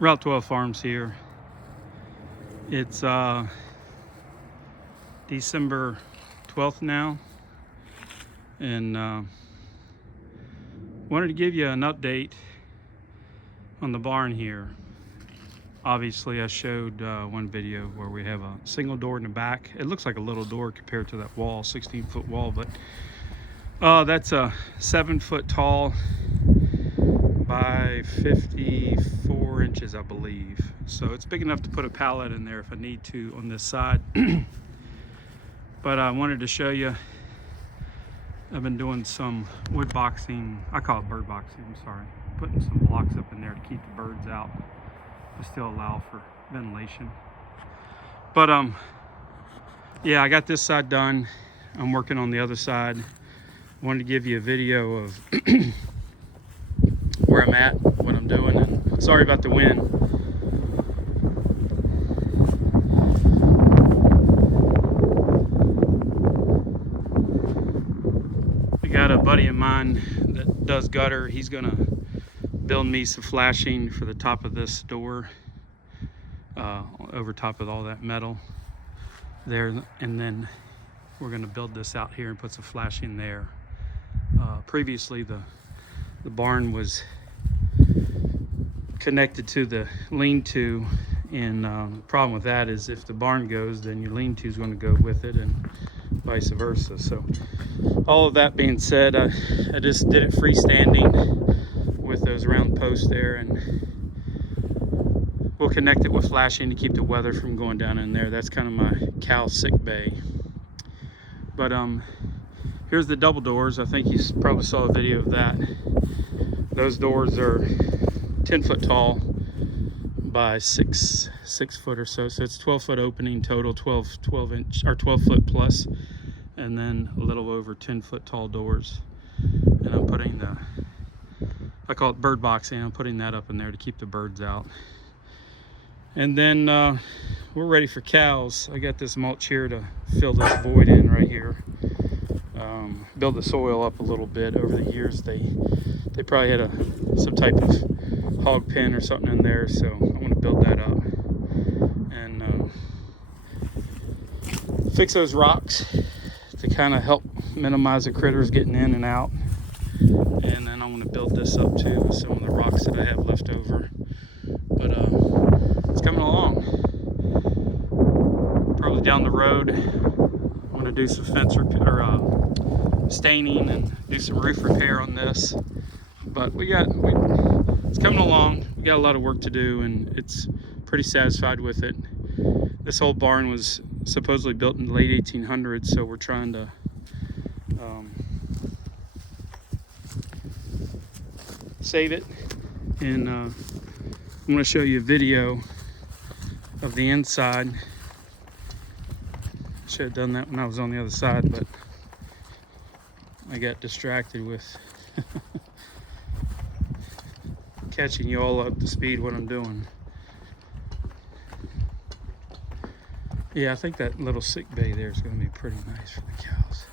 Route12 Farms here. It's December 12th now, and wanted to give you an update on the barn here. Obviously, I showed one video where we have a single door in the back. It looks like a little door compared to that wall, 16-foot wall, but that's a 7-foot tall by 54 inches, I believe. So it's big enough to put a pallet in there if I need to on this side. But I wanted to show you, I've been doing some wood boxing. I call it bird boxing, I'm sorry. Putting some blocks up in there to keep the birds out, but still allow for ventilation. But yeah, I got this side done. I'm working on the other side. I wanted to give you a video of where I'm at, what I'm doing, and sorry about the wind. I got a buddy of mine that does gutter. He's gonna build me some flashing for the top of this door, over top of all that metal there, and then we're gonna build this out here and put some flashing there. Previously the barn was connected to the lean-to, and the problem with that is if the barn goes, then your lean-to is going to go with it, and vice versa. So all of that being said, I just did it freestanding with those round posts there, and we'll connect it with flashing to keep the weather from going down in there. That's kind of my cow sick bay. But here's the double doors. I think you probably saw a video of that. Those doors are 10-foot tall by 6 foot or so. So it's 12-foot opening total, 12 inch or 12-foot plus, and then a little over 10-foot tall doors. And I'm putting I call it bird boxing. I'm putting that up in there to keep the birds out. And then we're ready for cows. I got this mulch here to fill this void in right here. Build the soil up a little bit. Over the years, they probably had some type of hog pen or something in there, so I want to build that up and fix those rocks to kind of help minimize the critters getting in and out. And then I want to build this up too with some of the rocks that I have left over. But it's coming along. Probably down the road, I'm going to do some fence repair, staining, and do some roof repair on this. But it's coming along. We got a lot of work to do, and it's pretty satisfied with it. This whole barn was supposedly built in the late 1800s, so we're trying to save it. And I'm going to show you a video of the inside. Should have done that when I was on the other side, but I got distracted with catching you all up to speed what I'm doing. Yeah, I think that little sick bay there is going to be pretty nice for the cows.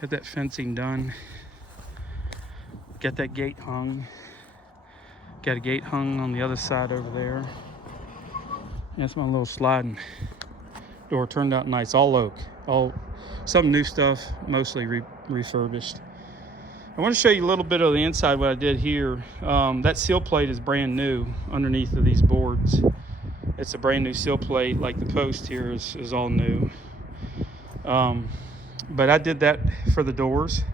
Got that fencing done. Got that gate hung. Got a gate hung on the other side over there. That's my little sliding door. Turned out nice, all oak, some new stuff, mostly refurbished. I want to show you a little bit of the inside, what I did here. That seal plate is brand new underneath of these boards. It's a brand new seal plate, like the post here is all new. But I did that for the doors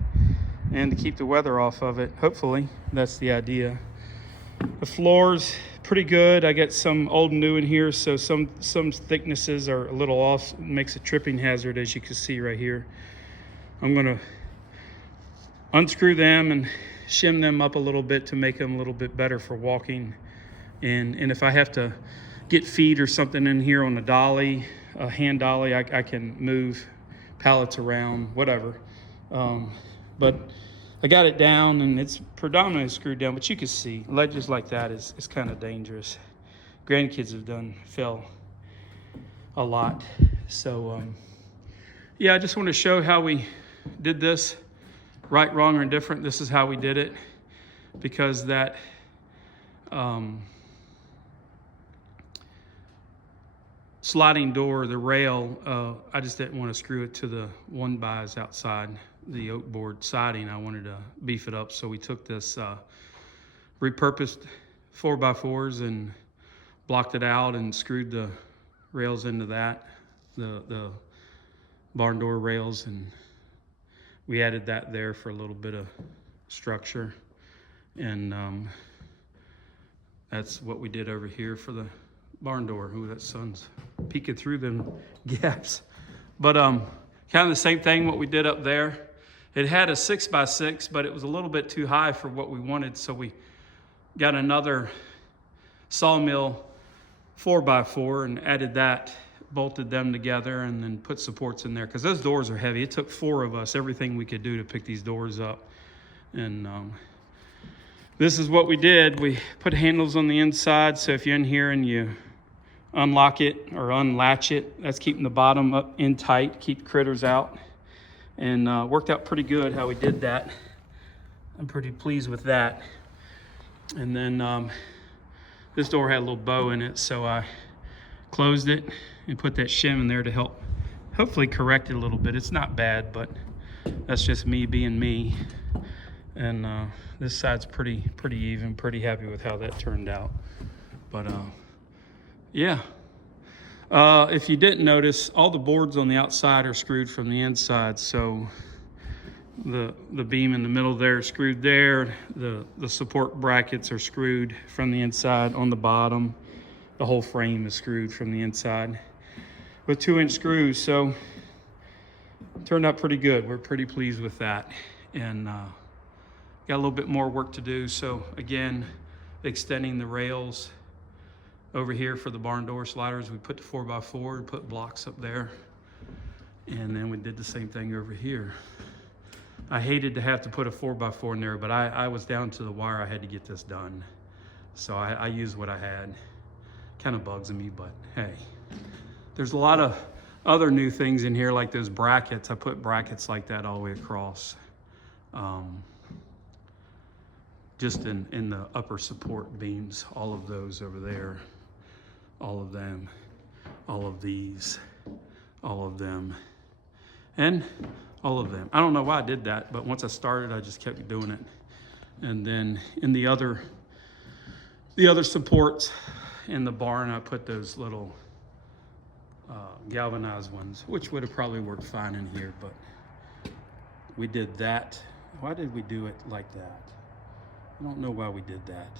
and to keep the weather off of it. Hopefully, that's the idea. The floor's pretty good. I got some old and new in here, so some thicknesses are a little off. It makes a tripping hazard, as you can see right here. I'm gonna unscrew them and shim them up a little bit to make them a little bit better for walking. And if I have to get feed or something in here on a dolly, a hand dolly, I can move pallets around, whatever. But I got it down, and it's predominantly screwed down, but you can see ledges like that is kind of dangerous. Grandkids fell a lot. So yeah, I just want to show how we did this. Right, wrong, or indifferent, this is how we did it, because that sliding door, the rail, I just didn't want to screw it to the one buys outside, the oak board siding. I wanted to beef it up, so we took this repurposed 4x4s and blocked it out and screwed the rails into that, the barn door rails, and we added that there for a little bit of structure. And that's what we did over here for the barn door. Ooh, that sun's peeking through them gaps. But kind of the same thing what we did up there. It had a 6x6, but it was a little bit too high for what we wanted, so we got another sawmill 4x4 and added that, bolted them together, and then put supports in there, because those doors are heavy. It took 4 of us, everything we could do to pick these doors up. And this is what we did. We put handles on the inside, so if you're in here and you unlock it or unlatch it, that's keeping the bottom up in tight, keep critters out. And worked out pretty good how we did that. I'm pretty pleased with that. And then this door had a little bow in it, so I closed it and put that shim in there to help hopefully correct it a little bit. It's not bad, but that's just me being me. And this side's pretty even, pretty happy with how that turned out. But yeah. If you didn't notice, all the boards on the outside are screwed from the inside. So the beam in the middle there is screwed there. The support brackets are screwed from the inside on the bottom. The whole frame is screwed from the inside with 2-inch screws. So it turned out pretty good. We're pretty pleased with that. And got a little bit more work to do. So again, extending the rails over here for the barn door sliders. We put the 4x4 and put blocks up there. And then we did the same thing over here. I hated to have to put a 4x4 in there, but I was down to the wire. I had to get this done. So I used what I had. Kind of bugs me, but hey. There's a lot of other new things in here, like those brackets. I put brackets like that all the way across. Just in the upper support beams, all of those over there. All of them, all of these, all of them, and all of them. I don't know why I did that, but once I started, I just kept doing it. And then in the other supports in the barn, I put those little galvanized ones, which would have probably worked fine in here, but we did that. Why did we do it like that? I don't know why we did that.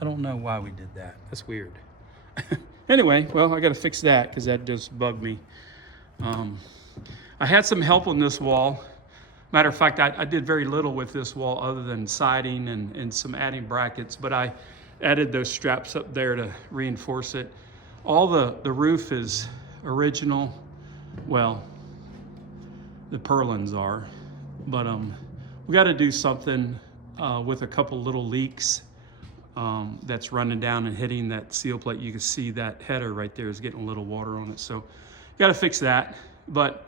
I don't know why we did that. That's weird. Anyway, well, I got to fix that because that just bugged me. I had some help on this wall. Matter of fact, I did very little with this wall other than siding and some adding brackets, but I added those straps up there to reinforce it. All the roof is original. Well, the purlins are, but we got to do something with a couple little leaks. That's running down and hitting that seal plate. You can see that header right there is getting a little water on it. So got to fix that. But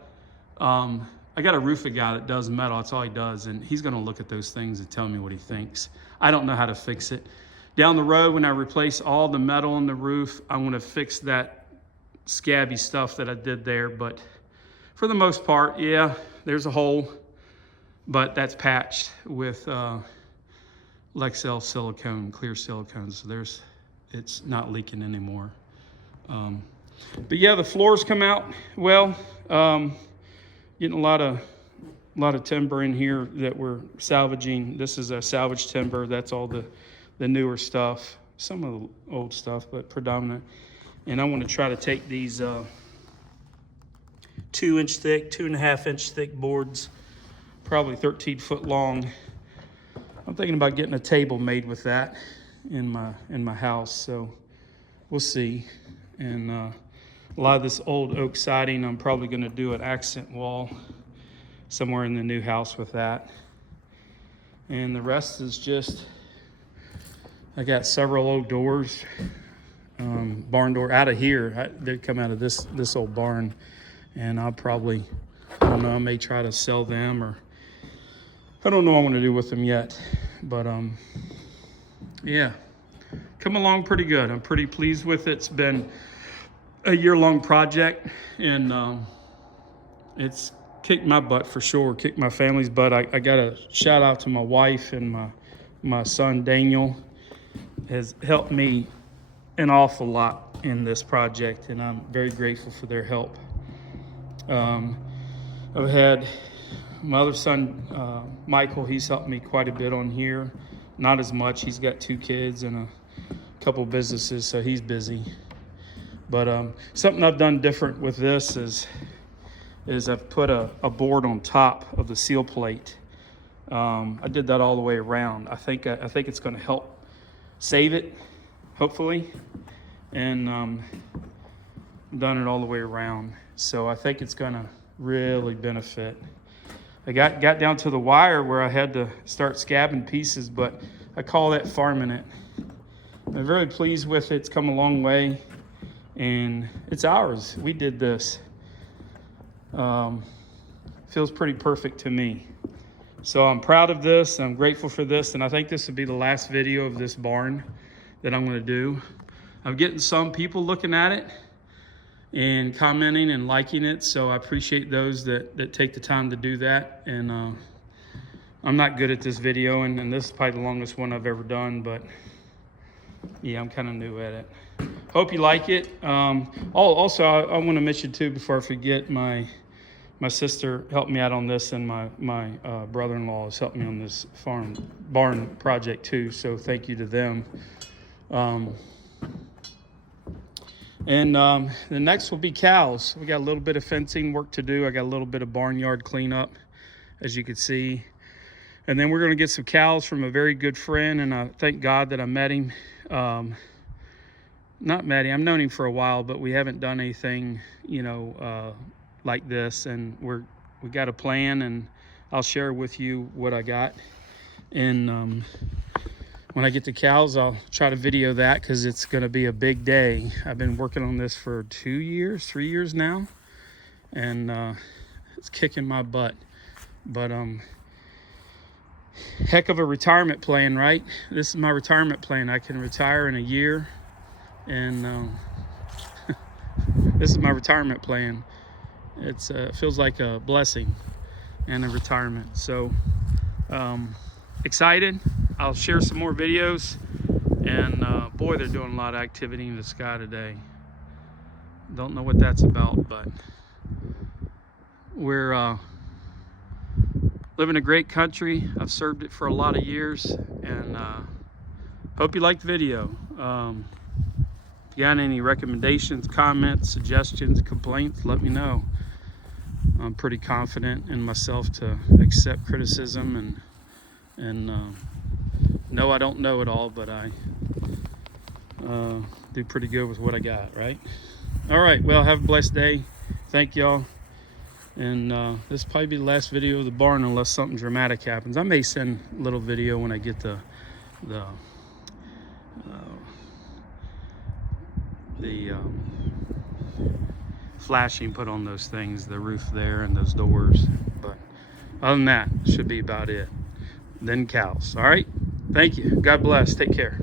I got a roofing guy that does metal. That's all he does. And he's going to look at those things and tell me what he thinks. I don't know how to fix it. Down the road, when I replace all the metal on the roof, I want to fix that scabby stuff that I did there. But for the most part, yeah, there's a hole. But that's patched with Lexel silicone, clear silicone, so it's not leaking anymore. But yeah, the floors come out well. Getting a lot of timber in here that we're salvaging. This is a salvage timber. That's all the newer stuff, some of the old stuff, but predominant. And I want to try to take these 2-inch thick, 2.5-inch thick boards, probably 13 foot long. I'm thinking about getting a table made with that in my house, so we'll see. And a lot of this old oak siding, I'm probably going to do an accent wall somewhere in the new house with that. And the rest is just, I got several old doors, barn door out of here. They come out of this old barn, and I'll probably, I don't know, I may try to sell them, or I don't know what I want to do with them yet. But yeah, come along pretty good. I'm pretty pleased with it. It's been a year-long project, and it's kicked my butt for sure, kicked my family's butt. I got a shout out to my wife, and my son Daniel has helped me an awful lot in this project, and I'm very grateful for their help. I've had my other son, Michael, he's helped me quite a bit on here. Not as much, he's got 2 kids and a couple businesses, so he's busy. But something I've done different with this is I've put a board on top of the seal plate. I did that all the way around. I think it's gonna help save it, hopefully. And done it all the way around. So I think it's gonna really benefit. I got down to the wire where I had to start scabbing pieces, but I call that farming it. I'm very pleased with it. It's come a long way, and it's ours. We did this. Feels pretty perfect to me. So I'm proud of this. I'm grateful for this, and I think this will be the last video of this barn that I'm gonna do. I'm getting some people looking at it and commenting and liking it, so I appreciate those that take the time to do that. And I'm not good at this video, and this is probably the longest one I've ever done, but yeah, I'm kind of new at it. Hope you like it. Also, I want to mention too, before I forget, my sister helped me out on this, and my brother-in-law has helped me on this barn project too, so thank you to them. The next will be cows. We got a little bit of fencing work to do. I got a little bit of barnyard cleanup, as you can see. And then we're gonna get some cows from a very good friend, and I thank God that I met him. Not met him, I've known him for a while, but we haven't done anything, like this. And we got a plan, and I'll share with you what I got. And when I get the cows, I'll try to video that, because it's going to be a big day. I've been working on this for 3 years now, and it's kicking my butt. But heck of a retirement plan, right? This is my retirement plan. I can retire in a year, and this is my retirement plan. It feels like a blessing and a retirement. So excited. I'll share some more videos, and boy, they're doing a lot of activity in the sky today. Don't know what that's about, but we're living in a great country. I've served it for a lot of years, and hope you liked the video. If you got any recommendations, comments, suggestions, complaints, let me know. I'm pretty confident in myself to accept criticism, and no, I don't know it all, but I do pretty good with what I got, right? All right, well, have a blessed day. Thank y'all. And this will probably be the last video of the barn, unless something dramatic happens. I may send a little video when I get the flashing put on those things, the roof there and those doors. But other than that, should be about it. Then cows. All right, thank you. God bless. Take care.